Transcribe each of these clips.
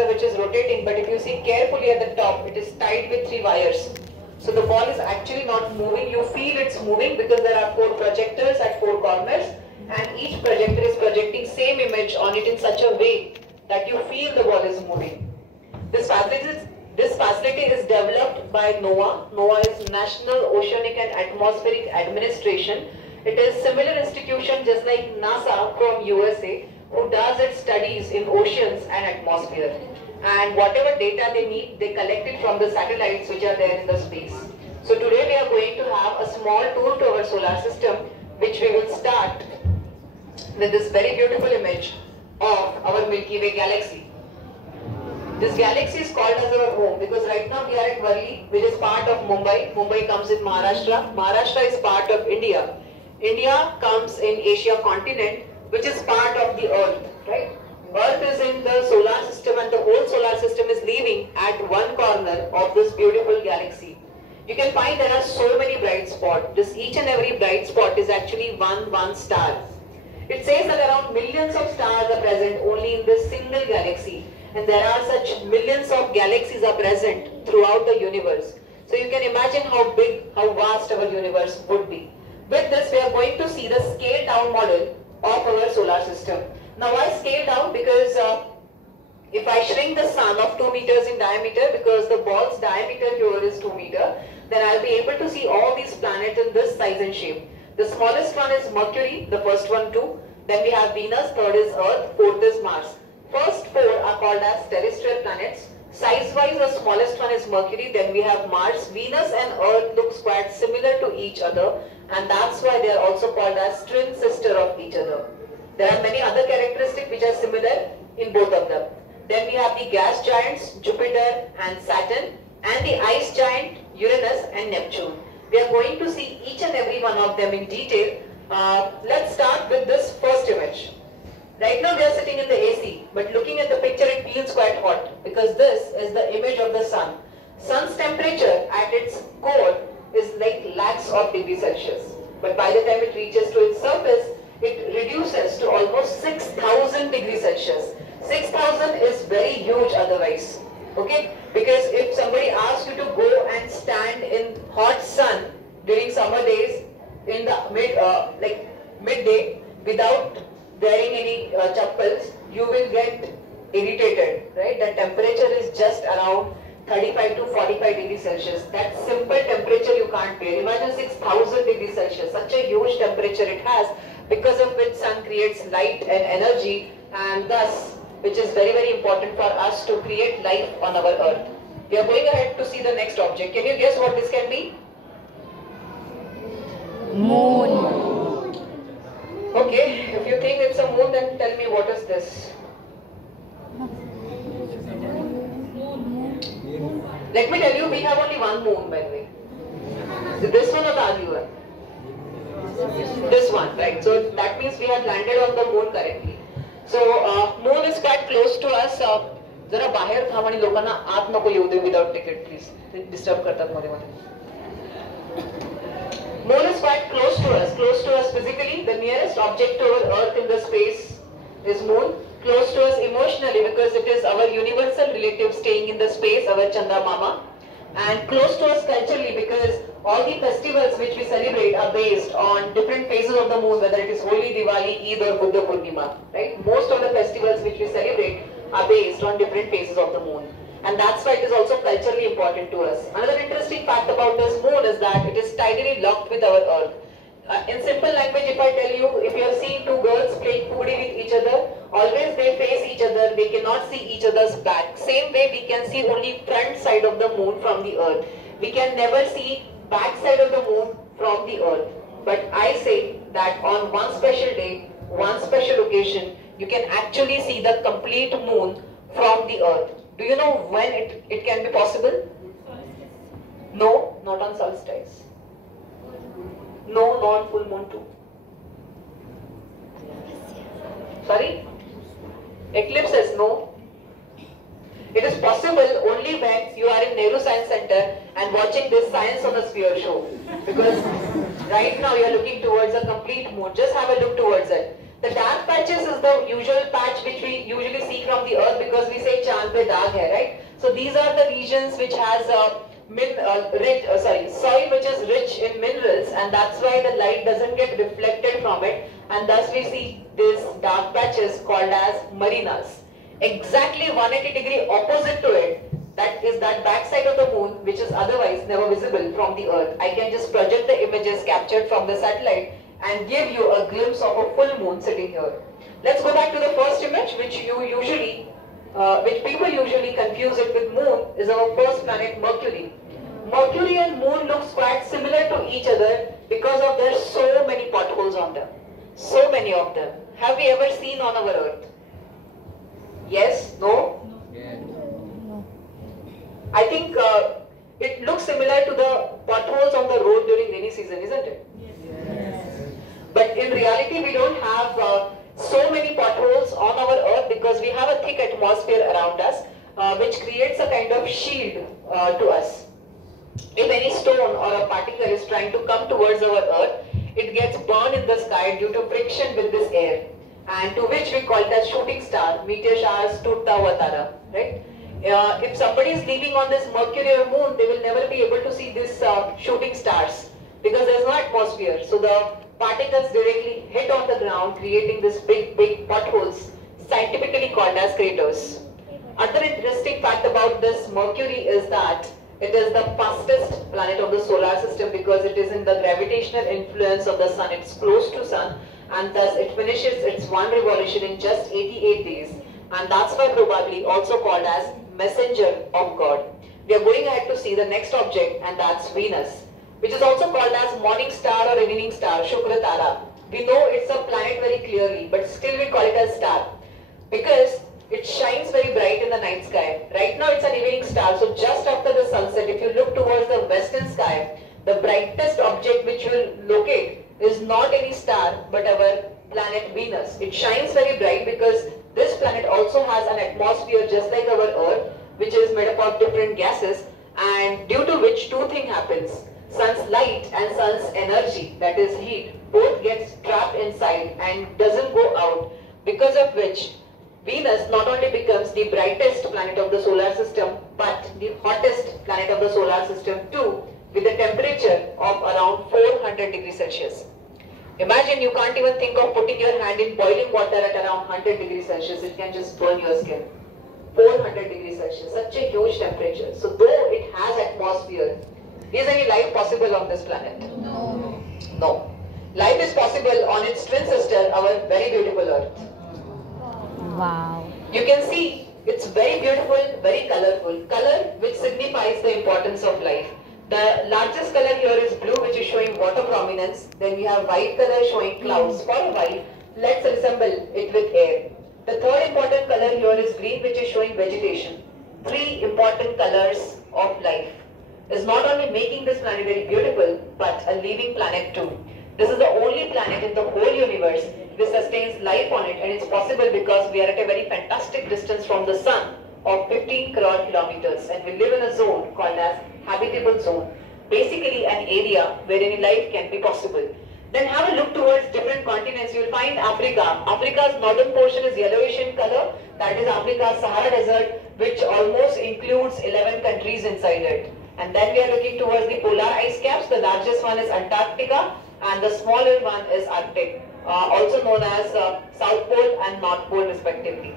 cylinder which is rotating, but if you see carefully at the top, it is tied with 3 wires. So the ball is actually not moving. You feel it's moving because there are 4 projectors at 4 corners, and each projector is projecting same image on it in such a way that you feel the ball is moving. This facility is developed by NOAA. NOAA is National Oceanic and Atmospheric Administration. It is similar institution just like NASA from USA, who does its studies in oceans and atmosphere. And whatever data they need, they collect it from the satellites which are there in the space. So today we are going to have a small tour to our solar system, which we will start with this very beautiful image of our Milky Way galaxy. This galaxy is called as our home because right now we are at Worli, which is part of Mumbai. Mumbai comes in Maharashtra. Maharashtra is part of India. India comes in Asia continent, which is part of the Earth, right? Earth is in the solar system, and the whole solar system is living at one corner of this beautiful galaxy. You can find there are so many bright spots. Each and every bright spot is actually one star. It says that around millions of stars are present only in this single galaxy. And there are such millions of galaxies are present throughout the universe. So you can imagine how big, how vast our universe would be. With this, we are going to see the scaled down model of our solar system. Now why scale down? Because if I shrink the sun of 2 meters in diameter, because the ball's diameter here is 2 meters, then I'll be able to see all these planets in this size and shape. The smallest one is Mercury, the first one 2. Then we have Venus, third is Earth, fourth is Mars. First 4 are called as terrestrial planets. Size-wise, the smallest one is Mercury, then we have Mars. Venus and Earth looks quite similar to each other, and that's why they are also called as twin sister of each other. There are many other characteristics which are similar in both of them. Then we have the gas giants, Jupiter and Saturn, and the ice giant, Uranus and Neptune. We are going to see each and every one of them in detail. Let's start with this first image. Right now we are sitting in the AC, but looking at the picture it feels quite hot because this is the image of the sun. Sun's temperature at its core is like lakhs of degrees Celsius. But by the time it reaches to its surface, it reduces to almost 6,000 degrees Celsius. 6,000 is very huge otherwise. Okay? Because if somebody asks you to go and stand in hot sun during summer days in the midday without wearing any chappals, you will get irritated, right? The temperature is just around 35 to 45 degrees Celsius. That simple temperature you can't bear. Imagine 6,000 degrees Celsius, such a huge temperature it has, because of which sun creates light and energy, and thus, which is very, very important for us to create life on our earth. We are going ahead to see the next object. Can you guess what this can be? Moon. Okay, if you think it's a moon, then tell me what is this? Let me tell you, we have only one moon, by the way. This one or the other one? This one, right? So that means we have landed on the moon correctly. So moon is quite close to us. जरा बाहेर थांब आणि लोकांना आत नको येऊ दे without ticket, please. ते disturb करतात मध्ये मध्ये. Moon is quite close to us physically. The nearest object to our Earth in the space is Moon. Close to us emotionally because it is our universal relative staying in the space, our Chandra Mama. And close to us culturally because all the festivals which we celebrate are based on different phases of the moon, whether it is Holi, Diwali, Eid or Buddha Purnima. Right? Most of the festivals which we celebrate are based on different phases of the moon. And that's why it is also culturally important to us. Another interesting fact about this moon is that it is tidally locked with our Earth. In simple language, if I tell you, if you have seen two girls playing foodie with each other, always they face each other, they cannot see each other's back. Same way we can see only front side of the moon from the Earth. We can never see back side of the moon from the Earth. But I say that on one special day, one special occasion, you can actually see the complete moon from the Earth. Do you know when it can be possible? No, not on solstice. No, not on full moon too. Sorry? Eclipses, no. It is possible only when you are in Nehru Science Center and watching this Science on a Sphere show. Because right now you are looking towards a complete moon. Just have a look towards it. The dark patches is the usual patch which we usually see from the earth because we say chand pe daag hai, right? So these are the regions which has soil which is rich in minerals, and that's why the light doesn't get reflected from it, and thus we see these dark patches called as marinas. Exactly 180-degree opposite to it, that is that backside of the moon which is otherwise never visible from the earth. I can just project the images captured from the satellite and give you a glimpse of a full moon sitting here. Let's go back to the first image which people usually confuse it with moon, is our first planet Mercury. Mercury and moon looks quite similar to each other because of there's so many potholes on them. So many of them. Have we ever seen on our earth? Yes? No? No. I think it looks similar to the potholes on the road during rainy season, isn't it? Yes. But in reality, we don't have so many potholes on our earth because we have a thick atmosphere around us which creates a kind of shield to us. If any stone or a particle is trying to come towards our earth, it gets burned in the sky due to friction with this air, and to which we call it as shooting star, meteor showers, tutta vatara, right? If somebody is living on this Mercury or moon, they will never be able to see these shooting stars because there is no atmosphere. So the particles directly hit on the ground, creating this big potholes, scientifically called as craters. Another interesting fact about this Mercury is that it is the fastest planet of the solar system because it is in the gravitational influence of the sun. It's close to sun, and thus it finishes its one revolution in just 88 days. And that's why probably also called as messenger of God. We are going ahead to see the next object, and that's Venus, which is also called as morning star or evening star, Shukra Tara. We know it's a planet very clearly, but still we call it as star because it shines very bright in the night sky. Right now it's an evening star, so just after the sunset, if you look towards the western sky, the brightest object which you will locate is not any star but our planet Venus. It shines very bright because this planet also has an atmosphere just like our Earth, which is made up of different gases, and due to which two things happens. Sun's light and sun's energy, that is heat, both gets trapped inside and doesn't go out, because of which Venus not only becomes the brightest planet of the solar system, but the hottest planet of the solar system too, with a temperature of around 400 degrees Celsius. Imagine you can't even think of putting your hand in boiling water at around 100 degrees Celsius. It can just burn your skin. 400 degrees Celsius, such a huge temperature. So though it has atmosphere, is any life possible on this planet? No. No. Life is possible on its twin sister, our very beautiful Earth. Wow. You can see it's very beautiful, very colorful. Color which signifies the importance of life. The largest color here is blue, which is showing water prominence. Then we have white color showing clouds. For a while, let's resemble it with air. The third important color here is green, which is showing vegetation. Three important colors of life is not only making this planet very beautiful, but a living planet too. This is the only planet in the whole universe which sustains life on it, and it's possible because we are at a very fantastic distance from the sun of 15 crore kilometers, and we live in a zone called as habitable zone, basically an area where any life can be possible. Then have a look towards different continents. You will find Africa. Africa's northern portion is yellowish in color. That is Africa's Sahara Desert, which almost includes 11 countries inside it. And then we are looking towards the polar ice caps. The largest one is Antarctica, and the smaller one is Arctic, also known as South Pole and North Pole respectively.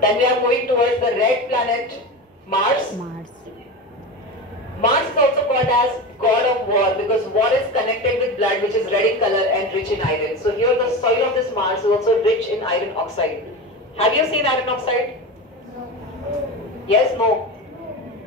Then we are moving towards the red planet Mars. Mars is also called as god of war because war is connected with blood, which is red in color and rich in iron. So here the soil of this Mars is also rich in iron oxide. Have you seen iron oxide? Yes, no?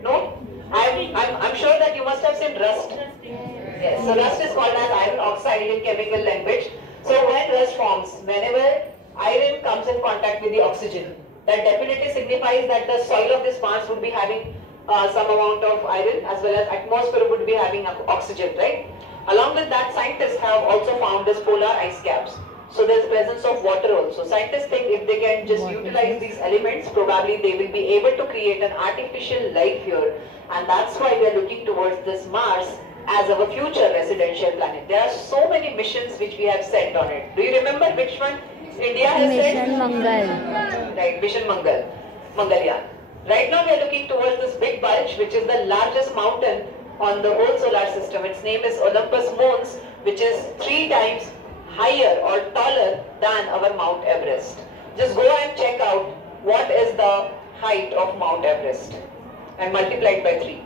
No? I'm sure that you must have seen rust. Yes, so rust is called as iron oxide in chemical language. So when rust forms, whenever iron comes in contact with the oxygen, that definitely signifies that the soil of this Mars would be having some amount of iron, as well as atmosphere would be having oxygen, right? Along with that, scientists have also found this polar ice caps. So there's presence of water also. Scientists think if they can just utilize these elements, probably they will be able to create an artificial life here. And that's why we are looking towards this Mars as our future residential planet. There are so many missions which we have sent on it. Do you remember which one India has Mission sent? Mangal. Right, Mission Mangal, Mangalyaan. Right now we are looking towards this big bulge, which is the largest mountain on the whole solar system. Its name is Olympus Mons, which is 3 times higher or taller than our Mount Everest. Just go and check out what is the height of Mount Everest and multiply it by 3.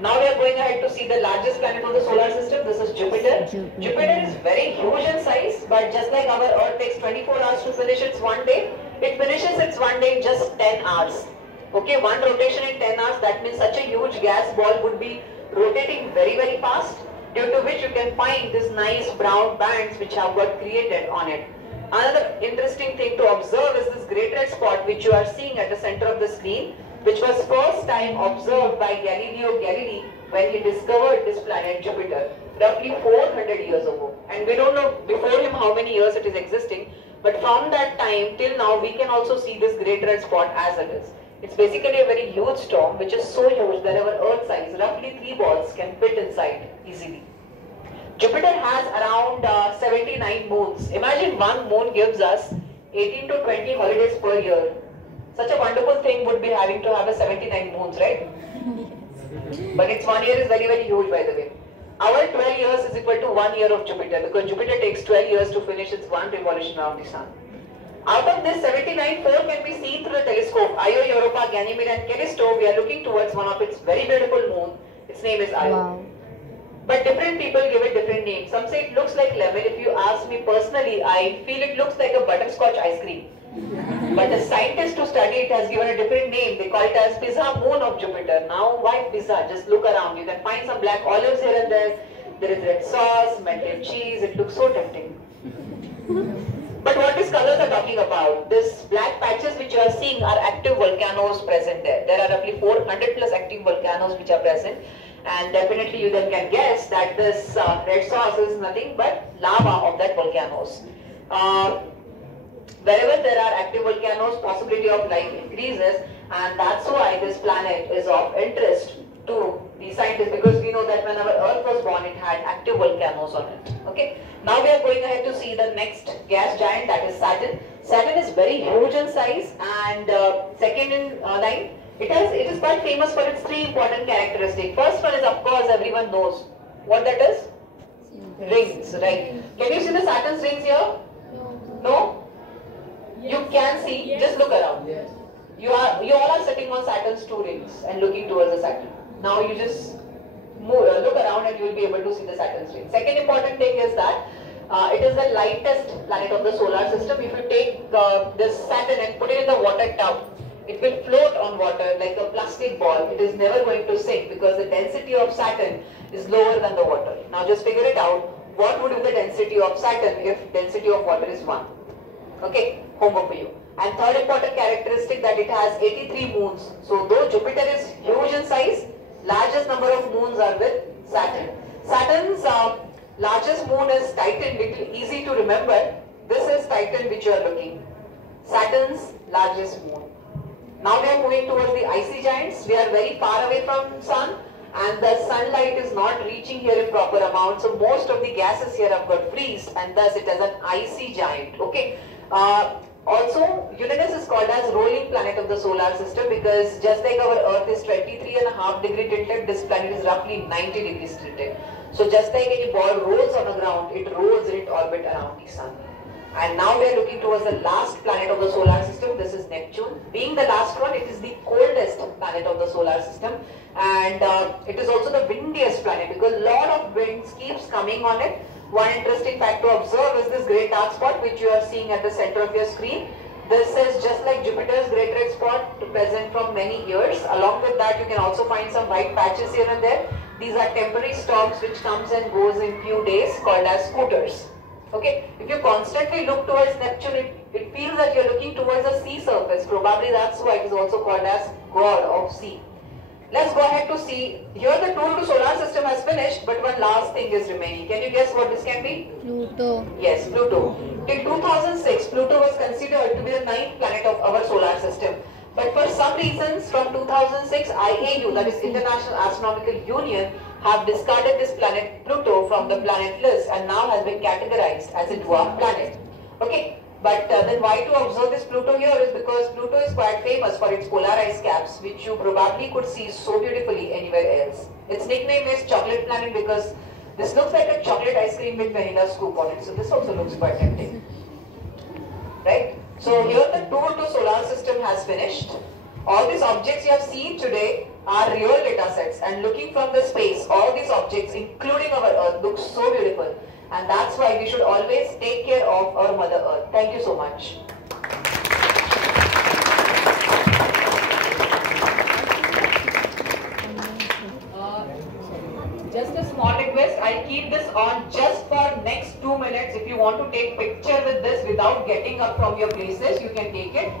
Now we are going ahead to see the largest planet of the solar system. This is Jupiter. Jupiter is very huge in size, but just like our Earth takes 24 hours to finish its one day, it finishes its one day in just 10 hours. Okay, one rotation in 10 hours, that means such a huge gas ball would be rotating very, very fast, due to which you can find these nice brown bands which have got created on it. Another interesting thing to observe is this great red spot which you are seeing at the center of the screen, which was first time observed by Galileo Galilei when he discovered this planet Jupiter, roughly 400 years ago. And we don't know before him how many years it is existing, but from that time till now we can also see this great red spot as it is. It's basically a very huge storm which is so huge that our Earth size, roughly 3 balls, can fit inside easily. Jupiter has around 79 moons. Imagine one moon gives us 18 to 20 holidays per year. Such a wonderful thing would be having to have a 79 moons, right? But its 1 year is very, very huge, by the way. Our 12 years is equal to 1 year of Jupiter, because Jupiter takes 12 years to finish its one revolution around the Sun. Out of this 79, 4 can be seen through the telescope. Io, Europa, Ganymede and Callisto. We are looking towards one of its very beautiful moon. Its name is Io. Wow. But different people give it different names. Some say it looks like lemon. If you ask me personally, I feel it looks like a butterscotch ice cream. But the scientists who study it has given a different name. They call it as Pisa moon of Jupiter. Now, why Pisa? Just look around. You can find some black olives here and there. There is red sauce, melted cheese. It looks so tempting. But what these colors are talking about, these black patches which you are seeing are active volcanoes present there. There are roughly 400 plus active volcanoes which are present. And definitely you then can guess that this red sauce is nothing but lava of that volcanoes. Wherever there are active volcanoes, possibility of life increases, and that's why this planet is of interest to the scientists, because we know that when our Earth was born, it had active volcanoes on it. Okay. Now we are going ahead to see the next gas giant, that is Saturn. Saturn is very huge in size and second in line. It is quite famous for its 3 important characteristics. First one is, of course, everyone knows what that is. Rings, right? Can you see the Saturn's rings here? No? You can see. Just look around. You all are sitting on Saturn's 2 rings and looking towards the Saturn. Now you just look around and you will be able to see the Saturn's ring. Second important thing is that it is the lightest planet of the solar system. If you take this Saturn and put it in the water tub, it will float on water like a plastic ball. It is never going to sink because the density of Saturn is lower than the water. Now just figure it out. What would be the density of Saturn if density of water is 1? Okay, homework for you. And third important characteristic, that it has 83 moons. So though Jupiter is huge in size, largest number of moons are with Saturn. Saturn's largest moon is Titan, little easy to remember. This is Titan which you are looking. Saturn's largest moon. Now we are moving towards the icy giants. We are very far away from Sun and the sunlight is not reaching here in proper amount. So most of the gases here have got freezed and thus it is an icy giant. Okay. Also, Uranus is called as rolling planet of the solar system because just like our Earth is 23.5 degree tilted, this planet is roughly 90 degrees tilted. So just like any ball rolls on the ground, it rolls in its orbit around the Sun. And now we are looking towards the last planet of the solar system. This is Neptune. Being the last one, it is the coldest planet of the solar system. And it is also the windiest planet because a lot of winds keeps coming on it. One interesting fact to observe is this great dark spot which you are seeing at the center of your screen. This is just like Jupiter's great red spot present from many years. Along with that, you can also find some white patches here and there. These are temporary storms which comes and goes in few days called as scooters. Okay, if you constantly look towards Neptune, it feels that you're looking towards a sea surface. Probably that's why it is also called as god of sea. Let's go ahead to see. Here the tour to solar system has finished, but one last thing is remaining. Can you guess what this can be? Pluto. Yes, Pluto. Till 2006, Pluto was considered to be the 9th planet of our solar system. But for some reasons, from 2006, IAU, that is International Astronomical Union, have discarded this planet Pluto from the planet list and now has been categorized as a dwarf planet. Okay, but then why to observe this Pluto here is because Pluto is quite famous for its polar ice caps, which you probably could see so beautifully anywhere else. Its nickname is chocolate planet because this looks like a chocolate ice cream with vanilla scoop on it. So this also looks quite tempting, right? So here the tour to solar system has finished. All these objects you have seen today are real data sets, and looking from the space, all these objects, including our Earth, look so beautiful. And that's why we should always take care of our Mother Earth. Thank you so much. Just a small request, I'll keep this on just for next 2 minutes. If you want to take picture with this without getting up from your places, you can take it.